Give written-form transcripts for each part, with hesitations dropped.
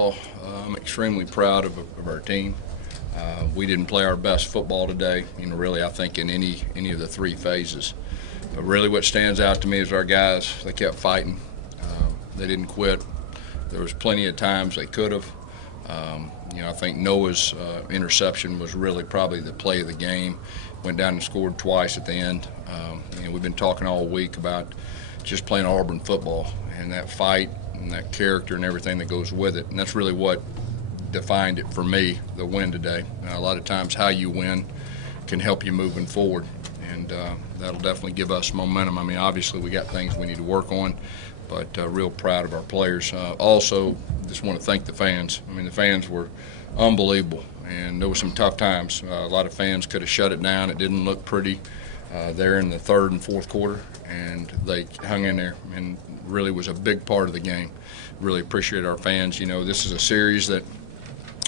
I'm extremely proud of our team. We didn't play our best football today, really I think in any of the three phases. But really what stands out to me is our guys. They kept fighting. They didn't quit. There was plenty of times they could have. I think Noah's interception was really probably the play of the game. Went down and scored twice at the end. We've been talking all week about just playing Auburn football and that fight and that character and everything that goes with it. And that's really what defined it for me, the win today. A lot of times how you win can help you moving forward, and that'll definitely give us momentum. I mean, obviously we got things we need to work on, but real proud of our players. Also, just want to thank the fans. I mean, the fans were unbelievable, and there were some tough times. A lot of fans could have shut it down. It didn't look pretty there in the third and fourth quarter, and they hung in there and really was a big part of the game. Really appreciate our fans. This is a series that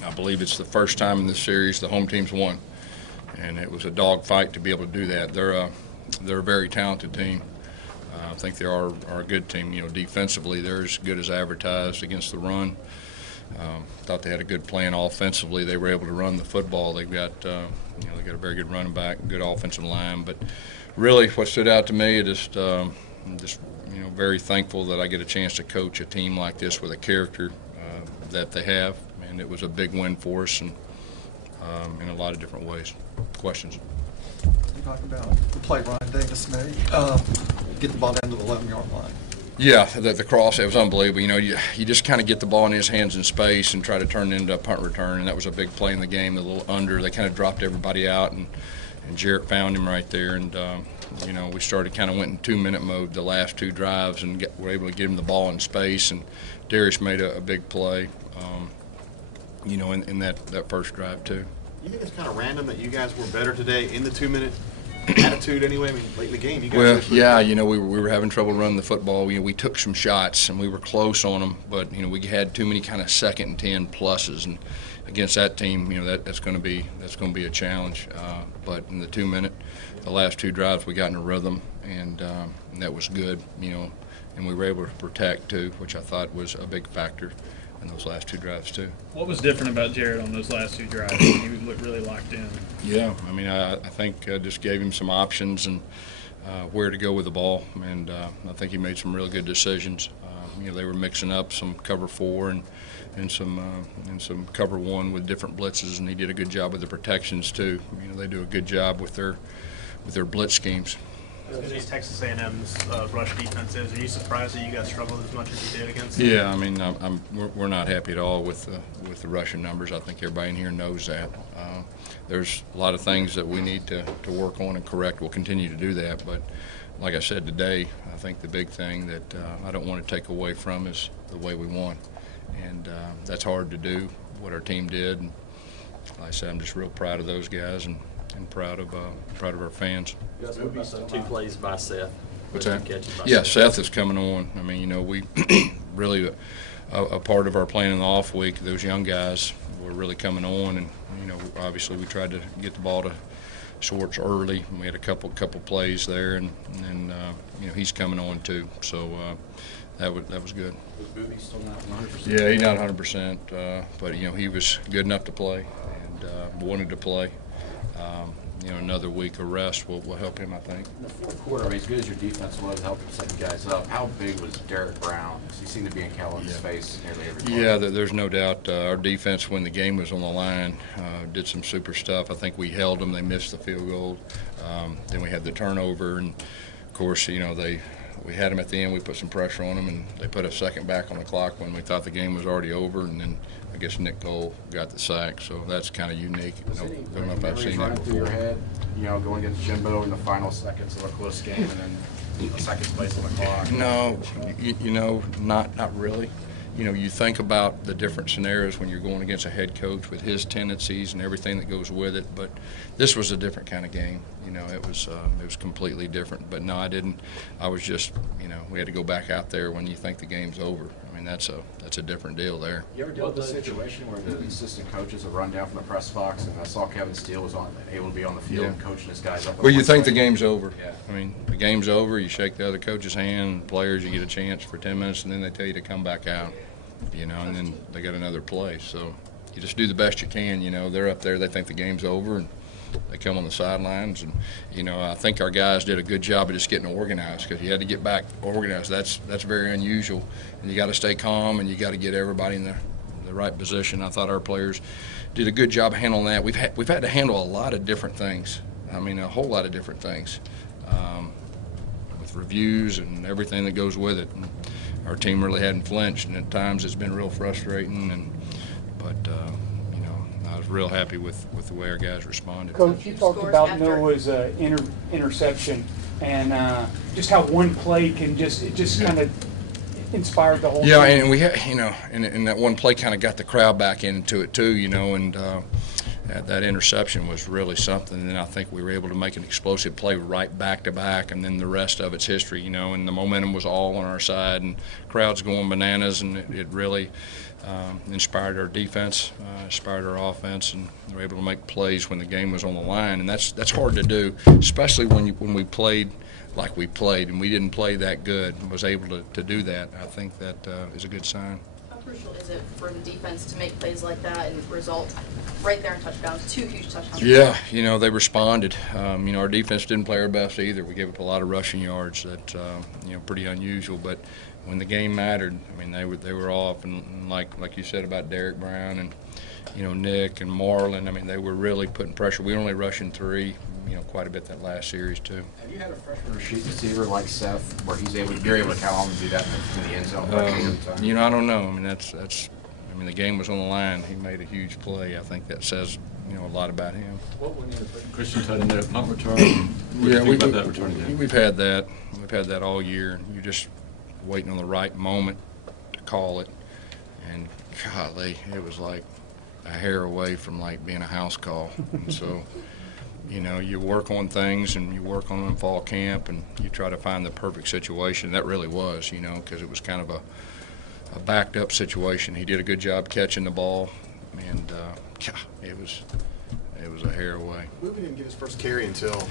I believe it's the first time in this series the home team's won, and it was a dog fight to be able to do that. They're a very talented team. I think they are a good team. Defensively, they're as good as advertised against the run. Thought they had a good plan offensively. They were able to run the football. They've got they got a very good running back, good offensive line. But really, what stood out to me is just very thankful that I get a chance to coach a team like this with a character that they have, and it was a big win for us, and in a lot of different ways. Questions? You talk about the play Ryan Davis made, get the ball down to the 11-yard line. Yeah, the cross, it was unbelievable. You just kind of get the ball in his hands in space and try to turn it into a punt return, and that was a big play in the game. The little under, they kind of dropped everybody out, and Jarrett found him right there, and we started kind of went in 2-minute mode the last two drives, and were able to get him the ball in space, and Darius made a big play, in that first drive too. You think it's kind of random that you guys were better today in the 2-minute attitude anyway? I mean, late in the game, you guys. Well, yeah, we were having trouble running the football. We took some shots and we were close on them, but we had too many kind of 2nd and 10 pluses, and against that team, that's going to be a challenge. But in the 2-minute, the last two drives, we got in a rhythm, and that was good. And we were able to protect too, which I thought was a big factor in those last two drives too. What was different about Jarrett on those last two drives? He looked really locked in. Yeah, I mean, I think just gave him some options and where to go with the ball, and I think he made some real good decisions. They were mixing up some cover 4 and some cover 1 with different blitzes, and he did a good job with the protections too. They do a good job with their blitz schemes. These Texas A&M's rush defenses, are you surprised that you guys struggled as much as you did against? Yeah, I mean, we're not happy at all with the rushing numbers. I think everybody in here knows that. There's a lot of things that we need to work on and correct. We'll continue to do that, but like I said today, I think the big thing that I don't want to take away from is the way we won, and that's hard to do. What our team did, and like I said, I'm just real proud of those guys and proud of our fans. Gus, what about the 2 plays by Seth? What's that? Yeah, Seth is coming on. I mean, we really a part of our plan in the off week. Those young guys were really coming on, and obviously we tried to get the ball to Schwartz early. We had a couple plays there, and he's coming on too. So that was good. Was Booby still not 100%? Yeah, he's not 100%, but he was good enough to play and wanted to play. Another week of rest will help him, I think. In the fourth quarter, I mean, as good as your defense was helping set you guys up, how big was Derek Brown? He seemed to be in Kellen's face nearly every play. Yeah, there's no doubt. Our defense, when the game was on the line, did some super stuff. I think we held them. They missed the field goal. Then we had the turnover, and of course, we had them at the end. We put some pressure on them, and they put a second back on the clock when we thought the game was already over, and then I guess Nick Cole got the sack, so that's kind of unique. Don't know if I've seen that before. Your head, going against Jimbo in the final seconds of a close game, and then the second place on the clock. No, not really. You think about the different scenarios when you're going against a head coach with his tendencies and everything that goes with it, but this was a different kind of game. It was completely different. But no, I didn't. I was just, we had to go back out there when you think the game's over. I mean, that's a different deal there. You ever deal with a situation where the assistant coaches have run down from the press box, and I saw Kevin Steele was able to be on the field and coaching his guys up? Well, you think the game's over. Yeah. I mean, the game's over. You shake the other coach's hand, players, you get a chance for 10 minutes, and then they tell you to come back out. you know, and then they got another play. So you just do the best you can. You know, they're up there, they think the game's over, and they come on the sidelines. And, you know, I think our guys did a good job of just getting organized, because you had to get back organized. That's very unusual. And you got to stay calm, and you got to get everybody in the right position. I thought our players did a good job of handling that. We've had to handle a lot of different things. I mean, a whole lot of different things, with reviews and everything that goes with it. And our team really hadn't flinched, and at times it's been real frustrating. But you know, I was real happy with the way our guys responded. Coach, you talked about Noah's interception and just how one play can just kind of inspired the whole team. And we had, you know, and that one play kind of got the crowd back into it too, you know, and that interception was really something. And I think we were able to make an explosive play right back to back, and then the rest of it's history, you know, and the momentum was all on our side, and crowds going bananas, and it really inspired our defense, inspired our offense, and we were able to make plays when the game was on the line. And that's hard to do, especially when we played like we played, and we didn't play that good, and was able to do that. I think that is a good sign. How crucial is it for the defense to make plays like that and result right there in touchdowns, 2 huge touchdowns? Yeah, you know, they responded. You know, our defense didn't play our best either. We gave up a lot of rushing yards that, you know, pretty unusual. But when the game mattered, I mean, they were off. And like you said about Derek Brown and, you know, Nick and Marlon, I mean, they were really putting pressure. We were only rushing 3, you know, quite a bit that last series too. Have you had a freshman receiver like Seth, where you're able to count on him to do that in the end zone? You know, I don't know. I mean, I mean, the game was on the line. He made a huge play. I think that says, you know, a lot about him. What when you put Christian tight end there, punt return? Yeah, we've had that. We've had that all year. You're just waiting on the right moment to call it. And golly, it was like a hair away from like being a house call. And so, you know, you work on things, and you work on them in fall camp, and you try to find the perfect situation. That really was, you know, because it was kind of a backed up situation. He did a good job catching the ball, and it was a hair away. Ruben didn't get his first carry until.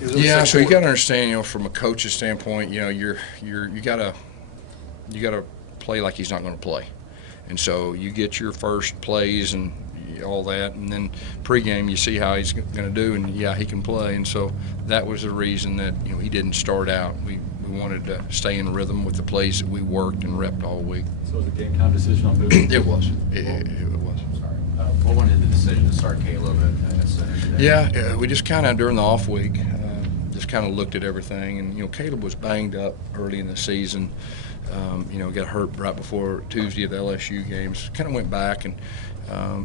Yeah, so you got to understand, you know, from a coach's standpoint, you know, you gotta play like he's not going to play, and so you get your first plays and all that, and then pregame you see how he's going to do, and yeah, he can play. And so that was the reason that, you know, he didn't start out. We wanted to stay in rhythm with the plays that we worked and repped all week. So it was a game time decision on moving? It was. It was. Sorry. What went into the decision to start Caleb at center today? Yeah, we just kind of during the off week just kind of looked at everything, and you know, Caleb was banged up early in the season. You know, got hurt right before Tuesday at the LSU games. Kind of went back, and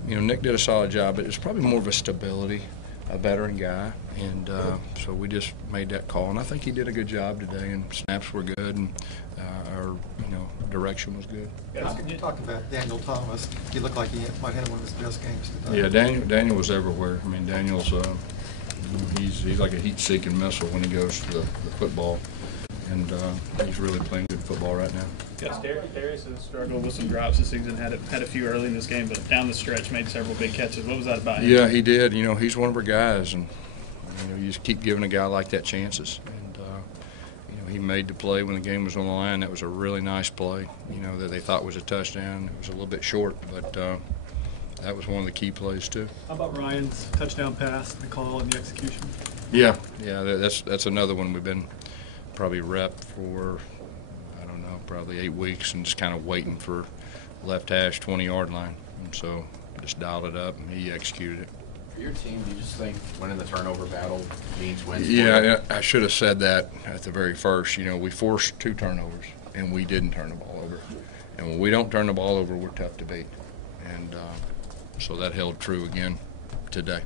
you know, Nick did a solid job, but it's probably more of a stability, a veteran guy, and so we just made that call, and I think he did a good job today, and snaps were good, and our, you know, direction was good. Can you talk about Daniel Thomas? He looked like he might have one of his best games today. Yeah, Daniel was everywhere. I mean, Daniel's he's like a heat-seeking missile when he goes to the football, and he's really playing good football right now. Yes, Darius has struggled with some drops this season. Had a few early in this game, but down the stretch made several big catches. What was that about him? Yeah, he did. You know, he's one of our guys, and you know, you just keep giving a guy like that chances. And you know, he made the play when the game was on the line. That was a really nice play. You know, that they thought was a touchdown. It was a little bit short, but that was one of the key plays too. How about Ryan's touchdown pass, the call, and the execution? Yeah, that's another one we've been probably repped for, I don't know, probably 8 weeks, and just kind of waiting for left hash 20-yard line. And so just dialed it up, and he executed it. For your team, do you just think winning the turnover battle means wins? Yeah, I should have said that at the very first. You know, we forced 2 turnovers, and we didn't turn the ball over. And when we don't turn the ball over, we're tough to beat. And so that held true again today.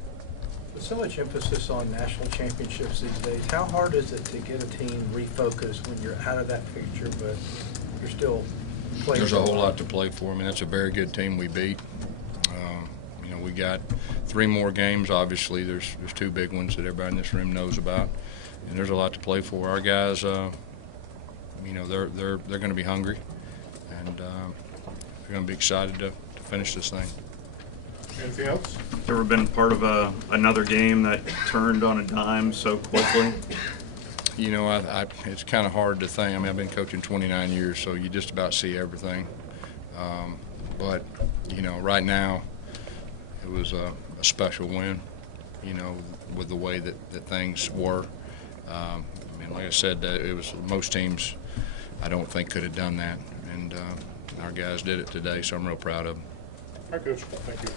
With so much emphasis on national championships these days, how hard is it to get a team refocused when you're out of that picture, but you're still playing? There's a whole lot to play for. I mean, that's a very good team we beat. You know, we got 3 more games. Obviously, there's 2 big ones that everybody in this room knows about, and there's a lot to play for. Our guys, you know, they're going to be hungry, and they're going to be excited to finish this thing. Anything else? Ever been part of another game that turned on a dime so quickly? You know, it's kind of hard to think. I mean, I've been coaching 29 years, so you just about see everything. But, you know, right now it was a special win, you know, with the way that things were. I mean, like I said, it was most teams I don't think could have done that, and our guys did it today, so I'm real proud of them. All right, Coach. Thank you.